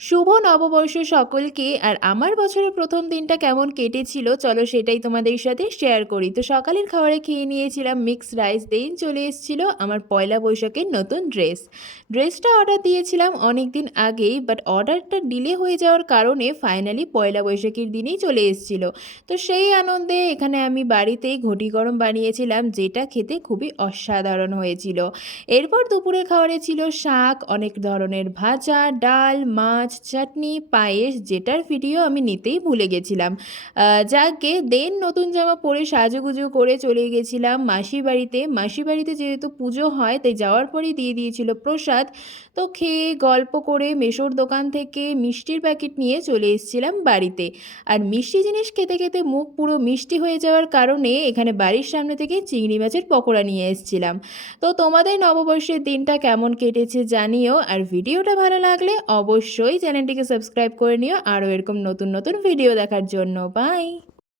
শুভ নববর্ষ সকলকে। আর আমার বছরের প্রথম দিনটা কেমন কেটেছিল চলো সেটাই তোমাদের সাথে শেয়ার করি। তো সকালের খাবারে খেয়ে নিয়েছিলাম মিক্সড রাইস, দেন চলে এসেছিল আমার পয়লা বৈশাখের নতুন ড্রেসটা অর্ডার দিয়েছিলাম অনেক দিন আগেই, বাট অর্ডারটা ডিলে হয়ে যাওয়ার কারণে ফাইনালি পয়লা বৈশাখের দিনেই চলে এসেছিল। তো সেই আনন্দে এখানে আমি বাড়িতেই ঘটি গরম বানিয়েছিলাম, যেটা খেতে খুবই অসাধারণ হয়েছিল। এরপর দুপুরের খাবারে ছিল শাক, অনেক ধরনের ভাজা, ডাল, মাছ, চাটনি, পায়েস, যেটার ভিডিও আমি নিতেই ভুলে গেছিলাম। যাকে দেন নতুন জামা পরে সাজুগুজু করে চলে গেছিলাম মাসি বাড়িতে যেহেতু পুজো হয় তাই যাওয়ার পরেই দিয়ে দিয়েছিল প্রসাদ। তো খেয়ে গল্প করে মেসোর দোকান থেকে মিষ্টির প্যাকেট নিয়ে চলে এসেছিলাম বাড়িতে। আর মিষ্টি জিনিস খেতে খেতে মুখ পুরো মিষ্টি হয়ে যাওয়ার কারণে এখানে বাড়ির সামনে থেকে চিংড়ি মাছের পকোড়া নিয়ে এসেছিলাম। তো তোমাদের নববর্ষের দিনটা কেমন কেটেছে জানিও, আর ভিডিওটা ভালো লাগলে অবশ্যই চ্যানেলটিকে সাবস্ক্রাইব করে নিও আরও এরকম নতুন নতুন ভিডিও দেখার জন্য। বাই।